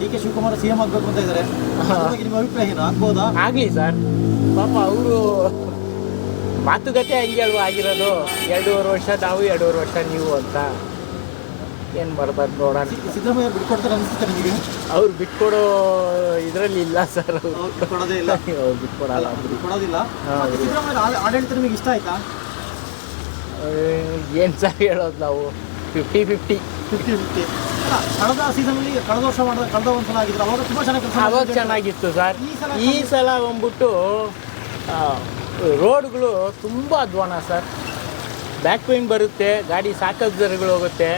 D K Shivakumar CM ಆಗ್ಬೇಕು ಅಂತ ಇದ್ದಾರೆ. ನಿಮ್ಮ ಅಭಿಪ್ರಾಯ ಏನು, ಆಗ್ಬೋದಾ? ಆಗಲಿ ಸರ್, ಪಾಪ ಅವರು ಮಾತುಕತೆ ಹಂಗೆ ಅಲ್ವಾ ಆಗಿರೋದು. 2.5 ವರ್ಷ ನಾವು, 2.5 ವರ್ಷ ನೀವು ಅಂತ. ಏನು ಬರ್ಬಾರ್ದು ನೋಡೋಣ. ಸಿದ್ದರಾಮಯ್ಯ ಬಿಟ್ಕೊಡ್ತಾರೆ ಅನಿಸುತ್ತೆ ನಿಮಗೆ? ಅವ್ರು ಬಿಟ್ಕೊಡೋ ಇದರಲ್ಲಿ ಇಲ್ಲ ಸರ್. ಬಿಟ್ಕೊಡೋದೇ ಇಲ್ಲ. ಅವ್ರು ಬಿಟ್ಕೊಡಲ್ಲ, ಬಿಟ್ಕೊಡೋದಿಲ್ಲ. ಸಿದ್ದರಾಮಯ್ಯ ಆಡಳಿತ ನಿಮಗೆ ಇಷ್ಟ ಆಯ್ತಾ? ಏನು ಸರ್ ಹೇಳೋದು ನಾವು, 50-50. ಕಳೆದ ಸೀಸನಲ್ಲಿ ಕಳೆದ ವರ್ಷ ಮಾಡಿದ ಕಳೆದ ಒಂದ್ಸಲ ಆಗಿದ್ರು, ಅವಾಗ ತುಂಬ ಚೆನ್ನಾಗಿ ಅವಾಗ ಚೆನ್ನಾಗಿತ್ತು ಸರ್. ಈ ಸಲ ಬಂದ್ಬಿಟ್ಟು ರೋಡ್ಗಳು ತುಂಬ ಅಧ್ವಾನ ಸರ್. ಬ್ಯಾಕ್ ಪೇನ್ ಬರುತ್ತೆ, ಗಾಡಿ ಸಾಕಷ್ಟು ಜನಗಳು ಹೋಗುತ್ತೆ,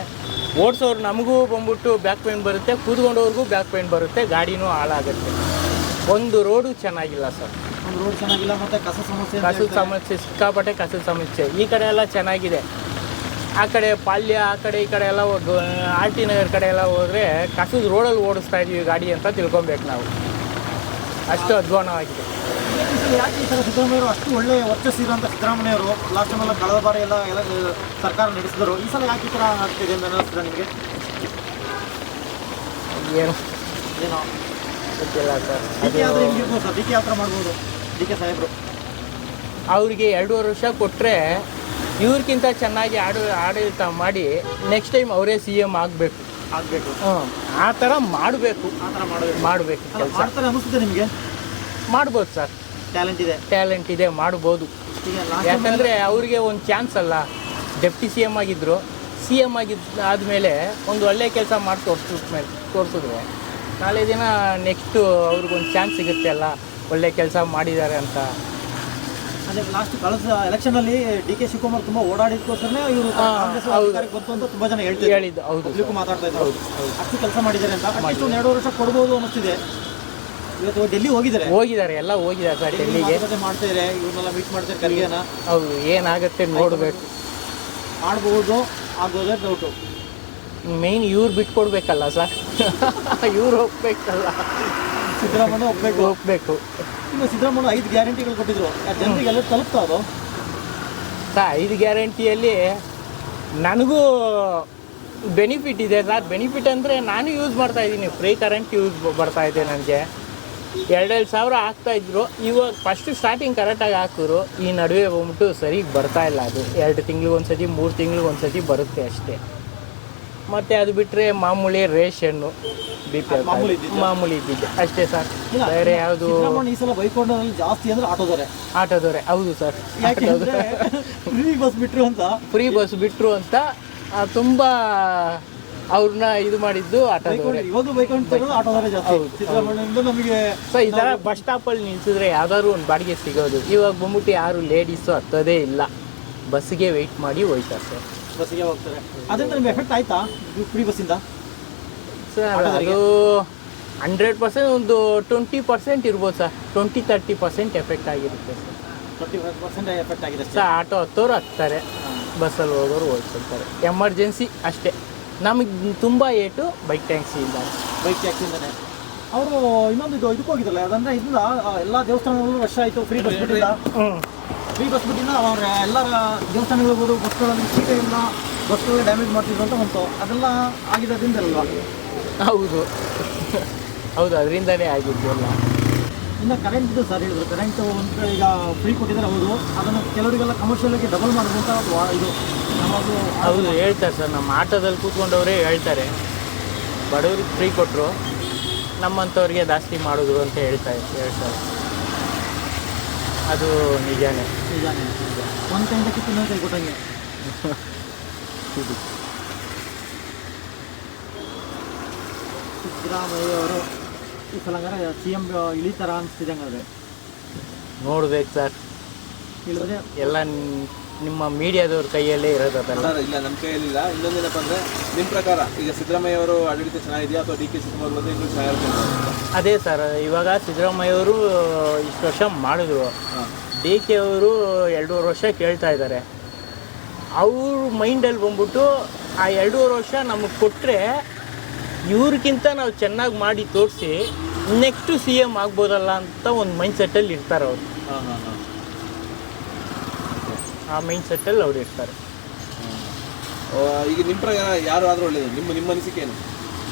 ಓಡಿಸೋರು ನಮಗೂ ಬಂದ್ಬಿಟ್ಟು ಬ್ಯಾಕ್ ಪೇನ್ ಬರುತ್ತೆ, ಕೂತ್ಕೊಂಡವ್ರಿಗೂ ಬ್ಯಾಕ್ ಪೇನ್ ಬರುತ್ತೆ, ಗಾಡಿನೂ ಹಾಳಾಗುತ್ತೆ. ಒಂದು ರೋಡು ಚೆನ್ನಾಗಿಲ್ಲ ಸರ್. ಒಂದು ರೋಡ್ ಚೆನ್ನಾಗಿಲ್ಲ, ಮತ್ತು ಕಸದ ಸಮಸ್ಯೆ ಸಿಕ್ಕಾಪಟ್ಟೆ ಕಸದ ಸಮಸ್ಯೆ. ಈ ಕಡೆ ಎಲ್ಲ ಚೆನ್ನಾಗಿದೆ, ಆ ಕಡೆ ಪಾಳ್ಯ ಆ ಕಡೆ ಈ ಕಡೆ ಎಲ್ಲ ಆರ್ ಟಿ ನಗರ್ ಕಡೆ ಎಲ್ಲ ಹೋದರೆ ಕಸದ ರೋಡಲ್ಲಿ ಓಡಿಸ್ತಾ ಇದೀವಿ ಗಾಡಿ ಅಂತ ತಿಳ್ಕೊಬೇಕು ನಾವು. ಅಷ್ಟು ಅಧ್ವಾನವಾಗಿದೆ. ಯಾಕೆ ಈ ಸಲ ಸಿದ್ದರಾಮಯ್ಯವರು ಅಷ್ಟು ಒಳ್ಳೆ ವರ್ಚಸ್ಸಿರೋಂಥ ಸಿದ್ದರಾಮಯ್ಯವರು ಲಾಸ್ಟ್ ಟೈಮೆಲ್ಲ ಕಳೆದ ಬಾರಿ ಎಲ್ಲ ಸರ್ಕಾರ ನಡೆಸಿದರು, ಈ ಸಲ ಯಾಕೆ ಈ ಥರ ಆಗ್ತಿದೆ ಅಂತ ಅನ್ನಿಸ್ತದೆ ನಿಮಗೆ? ಏನು ಏನೋ ಗೊತ್ತಿಲ್ಲ ಸರ್. ಡಿ ಕೆ ಆದರೆ ಹೆಂಗಿರ್ಬೋದು ಸರ್? ಡಿ ಕೆ ಯಾವ ಥರ ಮಾಡ್ಬೋದು ಡಿ ಕೆ ಸಾಹೇಬರು? ಅವ್ರಿಗೆ 2.5 ವರ್ಷ ಕೊಟ್ಟರೆ ಇವ್ರಿಗಿಂತ ಚೆನ್ನಾಗಿ ಆಡಳಿತ ಮಾಡಿ ನೆಕ್ಸ್ಟ್ ಟೈಮ್ ಅವರೇ CM ಆಗಬೇಕು. ಆ ಥರ ಮಾಡಬೇಕು ಮಾಡ್ತಾರೆ ಅನಿಸುತ್ತೆ ನಿಮಗೆ? ಮಾಡ್ಬೋದು ಸರ್. ಟ್ಯಾಲೆಂಟ್ ಇದೆ, ಮಾಡ್ಬೋದು. ಯಾಕಂದರೆ ಅವ್ರಿಗೆ ಒಂದು ಚಾನ್ಸ್ ಅಲ್ಲ. ಡೆಪ್ಟಿ CM ಆಗಿದ್ದರು, CM ಆದಮೇಲೆ ಒಂದು ಒಳ್ಳೆ ಕೆಲಸ ಮಾಡಿ ತೋರಿಸಿದ್ರು. ನಾಳೆ ದಿನ ನೆಕ್ಸ್ಟು ಅವ್ರಿಗೊಂದು ಚಾನ್ಸ್ ಸಿಗುತ್ತೆ ಅಲ್ಲ, ಒಳ್ಳೆ ಕೆಲಸ ಮಾಡಿದ್ದಾರೆ ಅಂತ. ಅದೇ ಲಾಸ್ಟ್ ಕಳೆದ ಎಲೆಕ್ಷನಲ್ಲಿ ಡಿ ಕೆ ಶಿವಕುಮಾರ್ ತುಂಬ ಓಡಾಡಿದಕ್ಕೋಸ್ಕರನೇ ಇವರು ಗೊತ್ತು ಅಂತ ತುಂಬ ಜನ ಹೇಳಿದ್ದು. ಹೌದು, ಮಾತಾಡ್ತಾ ಇದ್ದಾರೆ. ಅಷ್ಟು ಕೆಲಸ ಮಾಡಿದ್ದಾರೆ ಅಂತ. ಅಷ್ಟು 2 ವರ್ಷ ಕೊಡ್ಬೋದು ಅನ್ನಿಸ್ತಿದೆ. ಇವತ್ತು ಡೆಲ್ಲಿ ಹೋಗಿದ್ದಾರೆ ಎಲ್ಲ ಹೋಗಿದ್ದಾರೆ ಸರ್. ಡೆಲ್ಲಿಗೆ ಮಾಡ್ತಾರೆ, ಇವ್ರನ್ನೆಲ್ಲ ಮೀಟ್ ಮಾಡ್ತಾರೆ ಖರ್ಗೆನ. ಹೌದು, ಏನಾಗುತ್ತೆ ನೋಡಬೇಕು. ಆಗೋದೇ ಡೌಟು. ಮೇಯ್ನ್ ಇವ್ರು ಬಿಟ್ಕೊಡ್ಬೇಕಲ್ಲ ಸರ್. ಇವ್ರು ಹೋಗ್ಬೇಕಲ್ಲ, ಸಿದ್ದರಾಮಯ್ಯ ಹೋಗ್ಬೇಕು. ಇನ್ನು ಸಿದ್ದರಾಮಯ್ಯ 5 ಗ್ಯಾರಂಟಿಗಳು ಕೊಟ್ಟಿದ್ರು, ಜನರಿಗೆಲ್ಲ ತಲುಪ್ತಾ ಅದು ಸರ್? 5 ಗ್ಯಾರಂಟಿಯಲ್ಲಿ ನನಗೂ ಬೆನಿಫಿಟ್ ಇದೆ ಸರ್. ಬೆನಿಫಿಟ್ ಅಂದರೆ ನಾನು ಯೂಸ್ ಮಾಡ್ತಾಯಿದ್ದೀನಿ, ಫ್ರೀ ಕರೆಂಟ್ ಯೂಸ್ ಬರ್ತಾಯಿದೆ ನನಗೆ. 2,000 ಸಾವಿರ ಹಾಕ್ತಾಯಿದ್ರು, ಇವಾಗ ಫಸ್ಟು ಸ್ಟಾರ್ಟಿಂಗ್ ಕರೆಕ್ಟಾಗಿ ಹಾಕಿದ್ರು, ಈ ನಡುವೆ ಬಂದ್ಬಿಟ್ಟು ಸರಿಗೆ ಬರ್ತಾಯಿಲ್ಲ. ಅದು 2 ತಿಂಗಳಿಗೊಂದ್ಸತಿ 3 ತಿಂಗಳಿಗೊಂದ್ಸತಿ ಬರುತ್ತೆ ಅಷ್ಟೇ. ಮತ್ತು ಅದು ಬಿಟ್ಟರೆ ಮಾಮೂಲಿ ರೇಷನ್ನು, BP ಮಾಮೂಲಿ ಇದ್ದಿದ್ದು ಅಷ್ಟೇ ಸರ್. ಬೇರೆ ಯಾವುದು ಈ ಸಲ ಬೈಕೊಂಡಲ್ಲಿ ಜಾಸ್ತಿ ಅಂದರೆ ಆಟೋದವರೇ. ಹೌದು ಸರ್, ಫ್ರೀ ಬಸ್ ಬಿಟ್ಟರು ಅಂತ ತುಂಬ ಅವ್ರನ್ನ ಇದು ಮಾಡಿದ್ದು ಆಟೋದವರೇ. ಸೊ ಈ ಥರ ಬಸ್ ಸ್ಟಾಪಲ್ಲಿ ನಿಲ್ಸಿದ್ರೆ ಯಾವ್ದಾದ್ರು ಒಂದು ಬಾಡಿಗೆ ಸಿಗೋದು. ಇವಾಗ ಬಂದ್ಬಿಟ್ಟು ಯಾರು ಲೇಡೀಸು ಹತ್ತೋದೇ ಇಲ್ಲ, ಬಸ್ಸಿಗೆ ವೆಯ್ಟ್ ಮಾಡಿ ಹೋಯ್ತಾರೆ ಸರ್. ಬಸ್ಸಿಗೆ ಹೋಗ್ತಾರೆ. ಅದರಿಂದ ನಿಮ್ಗೆ ಎಫೆಕ್ಟ್ ಆಯ್ತಾ ಫ್ರೀ ಬಸ್ಸಿಂದ? ಸರ್ ಅದು 100% ಒಂದು 20% ಇರ್ಬೋದು ಸರ್. 20-30% ಎಫೆಕ್ಟ್ ಆಗಿರುತ್ತೆ ಸರ್. 20% ಎಫೆಕ್ಟ್ ಆಗಿದೆ ಸರ್. ಆಟೋ ಹತ್ತೋರು ಹತ್ತಾರೆ, ಬಸ್ಸಲ್ಲಿ ಹೋಗೋರು ಹೋಗ್ತಿರ್ತಾರೆ. ಎಮರ್ಜೆನ್ಸಿ ಅಷ್ಟೇ. ನಮಗೆ ತುಂಬ ಏಟು ಬೈಕ್ ಟ್ಯಾಕ್ಸಿಯಿಂದನೇ. ಅವರು ಇನ್ನೊಂದು ಇದಕ್ಕೆ ಹೋಗಿದ್ದಲ್ಲ, ಅದಂದರೆ ಇದರಿಂದ ಎಲ್ಲ ದೇವಸ್ಥಾನಗಳು ರಶ್ ಆಯಿತು. ಫ್ರೀ ಬಸ್ ಬಿಟ್ಟಿಂದ ಅವ್ರ ಎಲ್ಲರ ದೇವಸ್ಥಾನಗಳಿರ್ಬೋದು, ಬಸ್ಗಳಲ್ಲಿ ಸೀಟೇ ಇಲ್ಲ, ಬಸ್ಗಳು ಡ್ಯಾಮೇಜ್ ಮಾಡ್ತಿದ್ರು ಅಂತ ಬಂತು. ಅದೆಲ್ಲ ಆಗಿದ್ದರಿಂದ ಅಲ್ವಾ? ಹೌದು, ಅದರಿಂದನೇ ಆಗಿದ್ದು ಎಲ್ಲ. ಇನ್ನು ಕರೆಂಟ್ ಇದು ಸರ್ ಹೇಳಿದ್ರು, ಕರೆಂಟ್ ಒಂದು ಈಗ ಫ್ರೀ ಕೊಟ್ಟಿದ್ದಾರೆ. ಹೌದು, ಅದನ್ನು ಕೆಲವರಿಗೆಲ್ಲ ಕಮರ್ಷಿಯಲ್ಗೆ ಡಬಲ್ ಮಾಡೋದು ಅಂತ ಇದು ನಮ್ಮದು. ಹೌದು ಹೇಳ್ತಾರೆ ಸರ್, ನಮ್ಮ ಆಟೋದಲ್ಲಿ ಕೂತ್ಕೊಂಡವರೇ ಹೇಳ್ತಾರೆ, ಬಡವ್ರಿಗೆ ಫ್ರೀ ಕೊಟ್ಟರು, ನಮ್ಮಂಥವ್ರಿಗೆ ಜಾಸ್ತಿ ಮಾಡಿದ್ರು ಅಂತ ಹೇಳ್ತಾರೆ. ಅದು ನಿಜಾನೇ. ಒಂದು ಕೈಯಿಂದ ಕಿತ್ತು ಇನ್ನೊಂದು ಕೈ ಕೊಟ್ಟಂಗೆ. ಸಿದ್ದರಾಮಯ್ಯ ಅವರು ಈ ಸಲ CM ಇಳಿತಾರ ಅನಿಸ್ತಿದೆ. ಹಂಗಾದ್ರೆ ನೋಡ್ಬೇಕು ಸರ್, ಇಳಿದ್ರೆ ಎಲ್ಲ ನಿಮ್ಮ ಮೀಡಿಯಾದವ್ರ ಕೈಯಲ್ಲೇ ಇರೋದಲ್ಲ. ಇಲ್ಲ, ನಮ್ಮ ಕೈಯಲ್ಲಿಲ್ಲ. ಇನ್ನೊಂದೇನಪ್ಪ ಅಂದರೆ ನಿಮ್ಮ ಪ್ರಕಾರ ಈಗ ಸಿದ್ದರಾಮಯ್ಯ ಅವರು ಆಡಳಿತ ಚೆನ್ನಾಗಿದೆಯಾ ಅಥವಾ ಡಿ ಕೆ ಶಿವಕುಮಾರ್ ಬಂದು ಇನ್ನೂ ಚೆನ್ನಾಗಿರುತ್ತೆ? ಅದೇ ಸರ್, ಇವಾಗ ಸಿದ್ದರಾಮಯ್ಯ ಅವರು ಇಷ್ಟು ವರ್ಷ ಮಾಡಿದ್ರು, DK ಅವರು 2.5 ವರ್ಷ ಕೇಳ್ತಾ ಇದ್ದಾರೆ. ಅವ್ರ ಮೈಂಡಲ್ಲಿ ಬಂದ್ಬಿಟ್ಟು ಆ 2.5 ವರ್ಷ ನಮಗೆ ಕೊಟ್ಟರೆ ಇವ್ರಿಗಿಂತ ನಾವು ಚೆನ್ನಾಗಿ ಮಾಡಿ ತೋರಿಸಿ ನೆಕ್ಸ್ಟು CM ಆಗ್ಬೋದಲ್ಲ ಅಂತ ಒಂದು ಮೈಂಡ್ ಸೆಟ್ಟಲ್ಲಿ ಇರ್ತಾರೆ ಅವರು. ಆ ಮೈಂಡ್ ಸೆಟ್ಟಲ್ಲಿ ಅವ್ರು ಇರ್ತಾರೆ. ಈಗ ನಿಮ್ಮ ಪ್ರಕಾರ ಯಾರು ಆದರೂ ಒಳ್ಳೆಯದು? ನಿಮ್ಮ ಅನಿಸಿಕೆ ಏನು?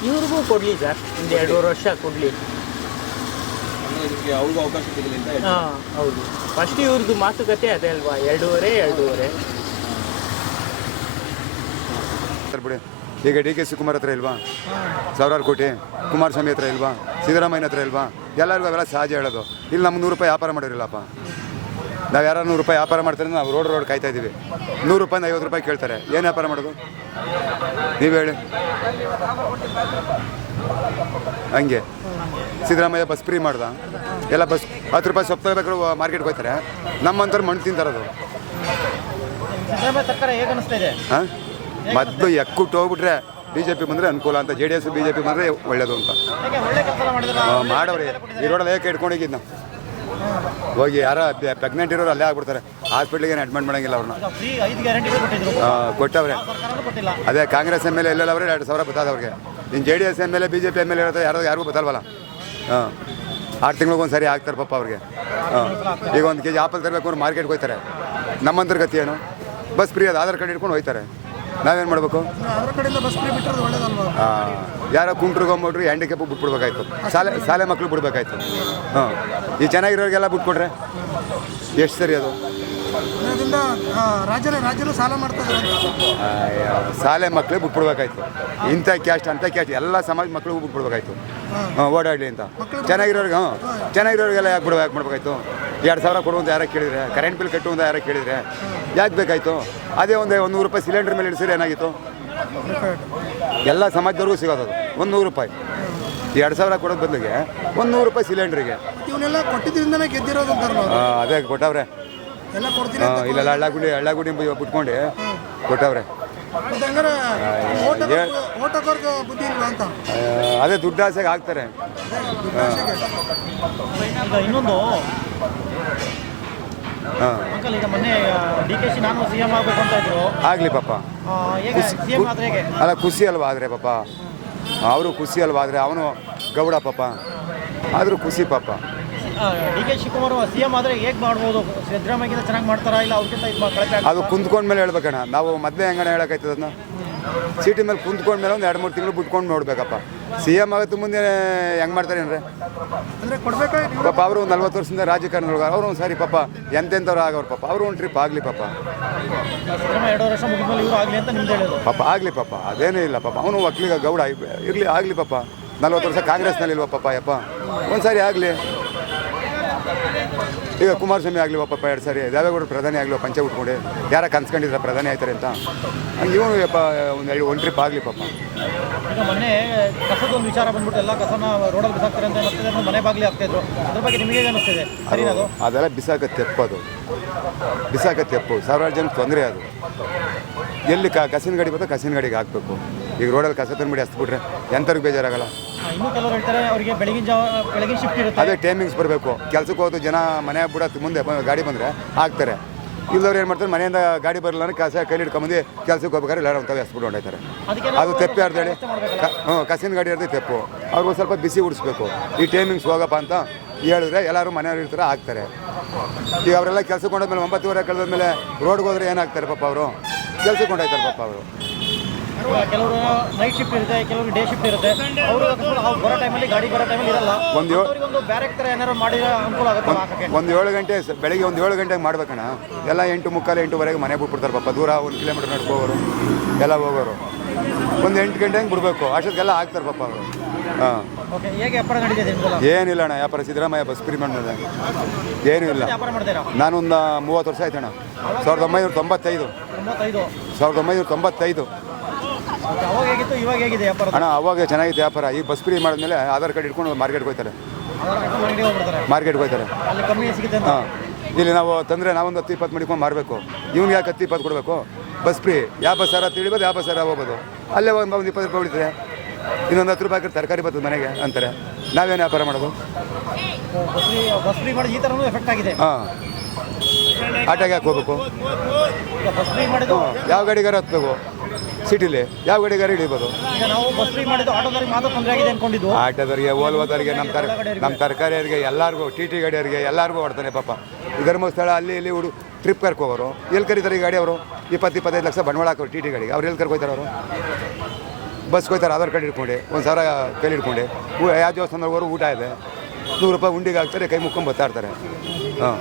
ಇವ್ರಿಗೂ ಕೊಡಲಿ ಸರ್, ಒಂದು 2.5 ವರ್ಷ ಕೊಡಲಿ. ಅಂದರೆ ನಿಮಗೆ ಅವ್ರಿಗೂ ಅವಕಾಶ ಸಿಗಲಿ ಅಂತ ಹೇಳ್ತೀರಾ? ಹಾಂ ಹೌದು, ಫಸ್ಟ್ ಇವ್ರದ್ದು ಮಾತುಕತೆ ಅದೇ ಅಲ್ವಾ, 2.5 ಬಿಡಿ. ಈಗ ಡಿ ಕೆ ಶಿವಕುಮಾರ್ ಹತ್ರ ಇಲ್ವಾ ಸಾವಿರಾರು ಕೋಟಿ, ಕುಮಾರಸ್ವಾಮಿ ಹತ್ರ ಇಲ್ವಾ, ಸಿದ್ದರಾಮಯ್ಯನ ಹತ್ರ ಇಲ್ವಾ, ಎಲ್ಲರಿಗೂ ಅವೆಲ್ಲ ಸಹಜ ಹೇಳೋದು. ಇಲ್ಲಿ ನಮ್ಮ 100 ರೂಪಾಯಿ ವ್ಯಾಪಾರ ಮಾಡಿರಲ್ಲಪ್ಪ. ನಾವು ಯಾರು 100 ರೂಪಾಯಿ ವ್ಯಾಪಾರ ಮಾಡ್ತಾರೆ, ನಾವು ರೋಡ್ ಕಾಯ್ತಾ ಇದ್ದೀವಿ. 100 ರೂಪಾಯಿಂದ 50 ರೂಪಾಯಿ ಕೇಳ್ತಾರೆ, ಏನು ವ್ಯಾಪಾರ ಮಾಡೋದು ನೀವು ಹೇಳಿ? ಹಂಗೆ ಸಿದ್ದರಾಮಯ್ಯ ಬಸ್ ಫ್ರೀ ಮಾಡ್ದ, ಎಲ್ಲ ಬಸ್ 10 ರೂಪಾಯಿ ಸೊಪ್ಪು ತಗೋಬೇಕಾದ್ರೆ ಮಾರ್ಕೆಟ್ಗೆ ಹೋಗ್ತಾರೆ. ನಮ್ಮಂಥವ್ರು ಮಣ್ಣು ತಿಂತಾರದು. ಸಿದ್ದರಾಮಯ್ಯ ಸರ್ಕಾರ ಹೇಗೆ ಅನಿಸ್ತಾ ಇದೆ? ಹಾಂ, ಮೊದಲು ಎಕ್ಕುಟ್ಟು ಹೋಗ್ಬಿಟ್ರೆ ಬಿ ಜೆ ಪಿ ಬಂದರೆ ಅನುಕೂಲ ಅಂತ, J D S B J P ಬಂದರೆ ಒಳ್ಳೇದು ಅಂತ ಹೇಗೆ ಒಳ್ಳೆ ಕೆಲಸ ಮಾಡಿದ್ರೆ ಮಾಡವ್ರಿ. ಈ ರೋಡಲ್ಲಿ ಏಕೆ ಇಟ್ಕೊಂಡಿದ್ದು ನಾವು ಹೋಗಿ ಯಾರ ಪ್ರೆಗ್ನೆಂಟ್ ಇರೋರು ಅಲ್ಲೇ ಆಗ್ಬಿಡ್ತಾರೆ, ಹಾಸ್ಪಿಟ್ಲಿಗೆ ಏನು ಅಡ್ಮಿಟ್ ಮಾಡೋಂಗಿಲ್ಲ ಅವ್ರನ್ನ. ಫ್ರೀ 5 ಗ್ಯಾರಂಟಿಗಳು ಕೊಟ್ಟಿದ್ರು, ಕೊಟ್ಟವ್ರೆ. ಸರ್ಕಾರನೂ ಕೊಟ್ಟಿಲ್ಲ. ಅದೇ ಕಾಂಗ್ರೆಸ್ ಎಮ್ ಎಲ್ ಎ ಎಲ್ಲೆಲ್ಲ ಅವ್ರೆ 2,000 ಬತ್ತದ ಅವ್ರಿಗೆ. ಇನ್ನು J D S M L A B J P M L A ಇರುತ್ತೆ, ಯಾರಿಗೂ ಬತ್ತಲ್ವಲ್ಲ. ಹಾಂ, 6 ತಿಂಗಳಿಗೆ ಒಂದು ಸರಿ ಆಗ್ತಾರೆ ಪಾಪ ಅವ್ರಿಗೆ. ಹಾಂ, ಈಗ 1 kg ಆಪಲ್ ತರಬೇಕು ಅಂದ್ರೆ ಮಾರ್ಕೆಟ್ಗೆ ಹೋಗ್ತಾರೆ. ನಮ್ಮಂತರ ಗತಿ ಏನು? ಬಸ್ ಫ್ರೀ ಅದು ಆಧಾರ್ ಕಾರ್ಡ್ ಇಟ್ಕೊಂಡು ಹೋಗ್ತಾರೆ. ನಾವೇನು ಮಾಡಬೇಕು? ಅದರ ಕಡೆಯಿಂದ ಬಸ್ ಫ್ರೀ ಬಿಟ್ಟರೆ ಒಳ್ಳೇದಲ್ವಾ? ಯಾರೋ ಕುಂಟ್ರಿಗೊಂಬಿಟ್ರು ಹ್ಯಾಂಡಿಕ್ಯಾಪ್ ಬಿಟ್ಬಿಡ್ಬೇಕಾಯ್ತು, ಶಾಲೆ ಮಕ್ಳು ಬಿಡ್ಬೇಕಾಯ್ತು. ಹಾಂ, ಈ ಚೆನ್ನಾಗಿರೋರಿಗೆಲ್ಲ ಬಿಟ್ಕೊಟ್ರೆ ಎಷ್ಟು ಸರಿ ಅದು? ರಾಜ್ಯನೂ ಸಾಲ ಮಾಡ್ತಾರೆ. ಶಾಲೆ ಮಕ್ಳಿಗೆ ಬಿಟ್ಬಿಡ್ಬೇಕಾಯ್ತು. ಇಂಥ ಕ್ಯಾಸ್ಟ್ ಅಂಥ ಕ್ಯಾಸ್ಟ್ ಎಲ್ಲ ಸಮಾಜ ಮಕ್ಳಿಗೂ ಬಿಟ್ಬಿಡ್ಬೇಕಾಯ್ತು. ಓಡಾಡಲಿ ಅಂತ. ಚೆನ್ನಾಗಿರೋರಿಗೆ ಚೆನ್ನಾಗಿರೋರಿಗೆಲ್ಲ ಯಾಕೆ ಮಾಡ್ಬೇಕಾಯ್ತು? 2,000 ಕೊಡುವಂತ ಯಾರು ಕೇಳಿದ್ರೆ, ಕರೆಂಟ್ ಬಿಲ್ ಕಟ್ಟುವಂತ ಯಾರು ಕೇಳಿದ್ರೆ ಯಾಕೆ ಬೇಕಾಯ್ತು? ಅದೇ ಒಂದು 100 ರೂಪಾಯಿ ಸಿಲಿಂಡರ್ ಮೇಲೆ ಇಳಿಸಿದ್ರೆ ಏನಾಗಿತ್ತು? ಎಲ್ಲ ಸಮಾಜದವ್ರಿಗೂ ಸಿಗೋದು 100 ರೂಪಾಯಿ. 2,000 ಕೊಡೋದು ಬದಲಿಗೆ 100 ರೂಪಾಯಿ ಸಿಲಿಂಡ್ರಿಗೆ. ಇವನ್ನೆಲ್ಲ ಕೊಟ್ಟಿದ್ರಿಂದನೇ ಗೆದ್ದಿರೋದು ಅಂತಾರಲ್ಲ. ಅದೇ ಕೊಟ್ಟವ್ರೆ. ಎಲ್ಲ ಕೊಡ್ತೀನಿ ಇಲ್ಲೆಲ್ಲ ಹಳ್ಳಗುಡಿ ಬಿಟ್ಕೊಂಡು ಕೊಟ್ಟವ್ರೆ. ಬುದ್ಧಿ ಇಲ್ವಾ ಅಂತ ಅದೇ ದುಡ್ಡು ಆಸೆಗೆ ಆಗ್ತಾರೆ. ಈಗ ಇನ್ನೊಂದು ಹಾಂ, ಅಂಕಲ್, ಈಗ ಮೊನ್ನೆ DKC ನಾನು CM ಆಗಬೇಕು ಅಂತ ಇದ್ರು. ಆಗಲಿ ಪಾಪ. ಹೇಗೆ CM ಆದ್ರೆ ಹೇಗೆ? ಅಲ್ಲ, ಖುಷಿ ಅಲ್ವಾ ಆದರೆ ಪಾಪ, ಅವರು ಖುಷಿ ಅಲ್ವಾ ಆದರೆ, ಅವನು ಗೌಡ ಪಾಪ, ಆದರೂ ಖುಷಿ ಪಾಪ. DK ಶಿವಕುಮಾರ್ CM ಆದರೆ ಹೇಗೆ ಮಾಡ್ಬೋದು? ಸಿದ್ದರಾಮಯ್ಯಗಿಂತ ಚೆನ್ನಾಗಿ ಮಾಡ್ತಾರಾ ಇಲ್ಲ ಅವ್ರಿಗಿಂತ ಇದು ಕಳಪೆ? ಅದು ಕುಂತ್ಕೊಂಡ್ಮೇಲೆ ಹೇಳ್ಬೇಕಣ್ಣ. ನಾವು ಮೊದಲೇ ಹೆಂಗಣ್ಣ ಹೇಳೋಕ್ಕಾಯ್ತದ ಅದನ್ನ? ಸೀಟಿ ಮೇಲೆ ಕುಂತ್ಕೊಂಡ್ಮೇಲೆ ಒಂದು 2-3 ತಿಂಗಳು ಬಿಟ್ಕೊಂಡು ನೋಡ್ಬೇಕಪ್ಪ. CM ಆಗುತ್ತೆ ಮುಂದೆ ಹೆಂಗೆ ಮಾಡ್ತಾರೆ ಅಂದರೆ ಅಂದರೆ ಕೊಡ್ಬೇಕಾ ಪಾಪ. ಅವರು 40 ವರ್ಷದಿಂದ ರಾಜಕಾರಣದೊಳಗೆ ಅವರು ಒಂದು ಸಾರಿ ಪಾಪ ಎಂತೆಂಥವ್ರು ಆಗೋರು ಪಾಪ. ಅವರು ಒಂದು ಟ್ರಿಪ್ ಆಗಲಿ ಪಾಪ. ಸಿದ್ದರಾಮಯ್ಯ 2 ವರ್ಷ ಮುಗಿದ್ಮೇಲೆ ಇವರು ಆಗಲಿ ಅಂತ ನಿಮ್ದು ಹೇಳೋದು ಪಾಪ. ಆಗಲಿ ಪಾಪ, ಅದೇನೇ ಇಲ್ಲ ಪಾಪ. ಅವನು ಒಕ್ಕಲಿಗ ಗೌಡ ಇರಲಿ, ಆಗಲಿ ಪಾಪ. 40 ವರ್ಷ ಕಾಂಗ್ರೆಸ್ನಲ್ಲಿ ಇಲ್ವ ಪಾಪ ಯಪ್ಪ, ಒಂದು ಸಾರಿ ಆಗಲಿ. ಈಗ ಕುಮಾರಸ್ವಾಮಿ ಆಗಲಿ ಪಾಪ 2 ಸಾರಿ, ದೇವೇಗೌಡರು ಪ್ರಧಾನಿ ಆಗಲಿ, ಪಂಚ ಉಟ್ಕೊಂಡು ಯಾರ ಕನ್ಸ್ಕೊಂಡಿದ್ರೆ ಪ್ರಧಾನಿ ಆಯ್ತಾರೆ ಅಂತ. ಹಂಗೆ ಇವನು ಯಪ್ಪ ಒಂದು ಟ್ರಿಪ್ ಆಗಲಿ ಪಾಪ. ಈಗ ಮೊನ್ನೆ ಕಸದ ಒಂದು ವಿಚಾರ ಬಂದ್ಬಿಟ್ಟು ಎಲ್ಲ ಕಸನ ರೋಡಲ್ಲಿ ಬಿಸಾಕ್ತಾರೆ ಅಂತ ಮತ್ತೆ ಮನೆ ಬಾಗಿಲಿ ಆಗ್ತಾಯಿದ್ರು. ಅದ್ರ ಬಗ್ಗೆ ನಿಮಗೆ ಹೇಗೆ ಅನಿಸ್ತಿದೆ? ಸರಿನದು? ಅದೆಲ್ಲ ಬಿಸಾಕತ್ತೆ ತೆಪ್ಪು, ಅದು ಬಿಸಾಕತ್ತೆ ತೆಪ್ಪು. 1000 ಜನ ತೊಂದರೆ ಅದು. ಎಲ್ಲಿ ಕಸಿನ ಗಾಡಿ ಬರ್ತೋ ಕಸಿನ ಗಾಡಿಗೆ ಹಾಕಬೇಕು. ಈಗ ರೋಡಲ್ಲಿ ಕಸ ತಂದುಬಿಡಿ ಹಸ್ಬಿಟ್ರೆ ಎಂಥವ್ರಿಗೆ ಬೇಜಾರಾಗಲ್ಲ. ಇನ್ನೂ ಕೆಲವರು ಹೇಳ್ತಾರೆ ಅವರಿಗೆ ಬೆಳಗಿನ ಶಿಫ್ಟ್ ಇರುತ್ತೆ, ಅದೇ ಟೈಮಿಂಗ್ಸ್ ಬರಬೇಕು. ಕೆಲಸಕ್ಕೆ ಹೋಗೋದು ಜನ ಮನೆ ಬಿಡೋದು ಮುಂದೆ ಗಾಡಿ ಬಂದರೆ ಹಾಕ್ತಾರೆ. ಇಲ್ಲದವ್ರು ಏನು ಮಾಡ್ತಾರೆ, ಮನೆಯಿಂದ ಗಾಡಿ ಬರಲ್ಲ ಅಂದರೆ ಕಸ ಕೈಲಿ ಹಿಡ್ಕೊಂಬಂದು ಕೆಲಸಕ್ಕೆ ಹೋಗ್ಬೇಕಾದ್ರೆ ಎಲ್ಲರೂ ಅಂತವೇ ಹಸ್ಬಿಟ್ಟು ಹೊಂಟಾಯ್ತಾರೆ. ಅದು ತೆಪ್ಪೆ ಯಾರ್ದು ಹೇಳಿ? ಕಸಿನ ಗಾಡಿ ಇರೋದು ತೆಪ್ಪು. ಅವ್ರಿಗೂ ಸ್ವಲ್ಪ ಬಿಸಿ ಉಡಿಸ್ಬೇಕು. ಈ ಟೈಮಿಂಗ್ಸ್ ಹೋಗಪ್ಪ ಅಂತ ಹೇಳಿದ್ರೆ ಎಲ್ಲರೂ ಮನೆಯವ್ರು ಇರ್ತಾರೆ, ಹಾಕ್ತಾರೆ. ಈಗ ಅವರೆಲ್ಲ ಕೆಲ್ಸಕ್ಕೆ ಕೊಂಡೋದ್ಮೇಲೆ 9:30 ಕಳೆದ್ಮೇಲೆ ರೋಡ್ಗೆ ಹೋದ್ರೆ ಏನಾಗ್ತಾರೆ ಪಾಪ? ಅವರು ಕೆಲ್ಸಕ್ಕೆ ಕೊಂಡೋಯ್ತಾರೆ ಪಾಪ. ಅವರು ಕೆಲವರು ನೈಟ್ ಶಿಫ್ಟ್ ಇರುತ್ತೆ, ಕೆಲವರು ಡೇ ಶಿಫ್ಟ್ ಇರುತ್ತೆ. ಅವರು ಬರೋ ಟೈಮಲ್ಲಿ ಗಾಡಿ ಬರೋ ಟೈಮಲ್ಲಿ ಇರಲ್ಲ. ಒಂದು ಬ್ಯಾರೆಕ್ ಥರ ಏನಾರು ಮಾಡಿದ್ರೆ ಅನುಕೂಲ ಆಗುತ್ತೆ. ಒಂದು 7 ಗಂಟೆ ಬೆಳಗ್ಗೆ 7 ಗಂಟೆಗೆ ಮಾಡ್ಬೇಕಣ್ಣ. ಎಲ್ಲ 8:45, 8:30 ಮನೆ ಬಿಟ್ಬಿಡ್ತಾರೆ ಪಾಪ. ದೂರ 1 ಕಿಲೋಮೀಟರ್ ನಡ್ಕೋರು ಎಲ್ಲ ಹೋಗೋರು. ಒಂದು 8 ಗಂಟೆ ಹಂಗೆ ಬಿಡಬೇಕು. ಅಷ್ಟೊತ್ತಿಗೆಲ್ಲ ಆಗ್ತಾರೆ ಪಾಪ ಅವರು. ಹಾಂ, ಓಕೆ. ಹೇಗೆ ವ್ಯಾಪಾರ ನಡೀತಿದೆ? ಏನಿಲ್ಲ ಅಣ್ಣ ವ್ಯಾಪಾರ. ಸಿದ್ದರಾಮಯ್ಯ ಬಸ್ ಫ್ರೀ ಮಾಡಿದೆ, ಏನೂ ಇಲ್ಲ. ವ್ಯಾಪಾರ ಮಾಡ್ತೀರಾ? ನಾನೊಂದು 30 ವರ್ಷ ಆಯ್ತಣ್ಣ. 1995. 1995. ಅವಾಗ ಹೇಗಿತ್ತು, ಇವಾಗ ಹೇಗಿದೆ ವ್ಯಾಪಾರ? ಅಣ್ಣ ಅವಾಗ ಚೆನ್ನಾಗಿತ್ತು ವ್ಯಾಪಾರ. ಈಗ ಬಸ್ ಫ್ರೀ ಮಾಡಿದ್ಮೇಲೆ ಆಧಾರ್ ಕಾರ್ಡ್ ಇಟ್ಕೊಂಡು ಮಾರ್ಕೆಟ್ಗೆ ಹೋಗ್ತಾರೆ. ಮಾರ್ಕೆಟ್ಗೆ ಹೋಗ್ತಾರೆ. ಅಲ್ಲಿ ಕಮ್ಮಿ ಸಿಗುತ್ತೆ ಅಂತ. ಹಾಂ, ಇಲ್ಲಿ ನಾವು ತಂದರೆ ನಾವೊಂದು 10-20 ಮಡಿಕೊಂಡು ಮಾರಬೇಕು. ಇವ್ನಿಗೆ ಯಾಕೆ 10-20 ಕೊಡಬೇಕು? Bus free. ಯಾವ ಬಸ್ಸಾರ ತಿಳಿಬೋದು, ಯಾವ ಬಸ್ಸಾರ ಹೋಗ್ಬೋದು. ಅಲ್ಲೇ ಒಂದು 20 ರೂಪಾಯಿ ಉಳಿತಾರೆ. ಇನ್ನೊಂದು 10 ರೂಪಾಯಿ ತರಕಾರಿ ಬರ್ತದೆ ಮನೆಗೆ ಅಂತಾರೆ. ನಾವೇನು ವ್ಯಾಪಾರ ಮಾಡೋದು? ಬಸ್ ಫ್ರೀ ಮಾಡಿ ಈ ಥರನೂ ಎಫೆಕ್ಟ್ ಆಗಿದೆ. ಹಾಂ, ಆಟೋಗೆ ಯಾಕೆ ಹೋಗ್ಬೇಕು? ಬಸ್ ಫ್ರೀ ಮಾಡಿದ್ದು ಯಾವ ಗಾಡಿಗಾರ ಹತ್ಬೇಕು ಸಿಟಿಲಿ, ಯಾವ ಗಾಡಿಗಾರ ಹಿಡಿಬೋದು. ಈಗ ನಾವು ಬಸ್ ಫ್ರೀ ಮಾಡಿದ್ದು ಆಟೋದವ್ರಿಗೆ ಮಾತ್ರ ತೊಂದರೆ ಆಗಿದೆ ಅನ್ಕೊಂಡಿದ್ದು. ಆಟೋದವ್ರಿಗೆ, ಓಲ್ವೋದವ್ರಿಗೆ, ನಮ್ಮ ತರಕಾರಿಯವ್ರಿಗೆ, ಎಲ್ಲರಿಗೂ, TT ಗಾಡಿಯವ್ರಿಗೆ ಎಲ್ಲರಿಗೂ ಹೊಡ್ತಾನೆ ಪಾಪ. ಧರ್ಮಸ್ಥಳ ಅಲ್ಲಿ ಇಲ್ಲಿ ಟ್ರಿಪ್ ಕರ್ಕೋರು. ಎಲ್ಲಿ ಕರೀತಾರೆ ಈ ಗಾಡಿ? ಅವರು 20-25 ಲಕ್ಷ ಬಂಡವಾಳ ಹಾಕೋರು TT ಗಾಡಿಗೆ. ಅವ್ರು ಎಲ್ಲಿ ಕರ್ಕೋಯ್ತಾರೆ? ಅವರು ಬಸ್ಗೆ ಹೋಗ್ತಾರೆ ಆಧಾರ್ ಕಾರ್ಡ್ ಇಟ್ಕೊಂಡು 1,000 ಕೈಲಿ ಇಟ್ಕೊಂಡು ಯಾವ ದೇವಸ್ಥಾನದವರೆಗೂ ಊಟ ಇದೆ 100 ರೂಪಾಯಿ ಉಂಡಿಗೆ ಹಾಕ್ತಾರೆ, ಕೈ ಮುಕ್ಕೊಂಡು ಬರ್ತಾ ಇರ್ತಾರೆ. ಹಾಂ.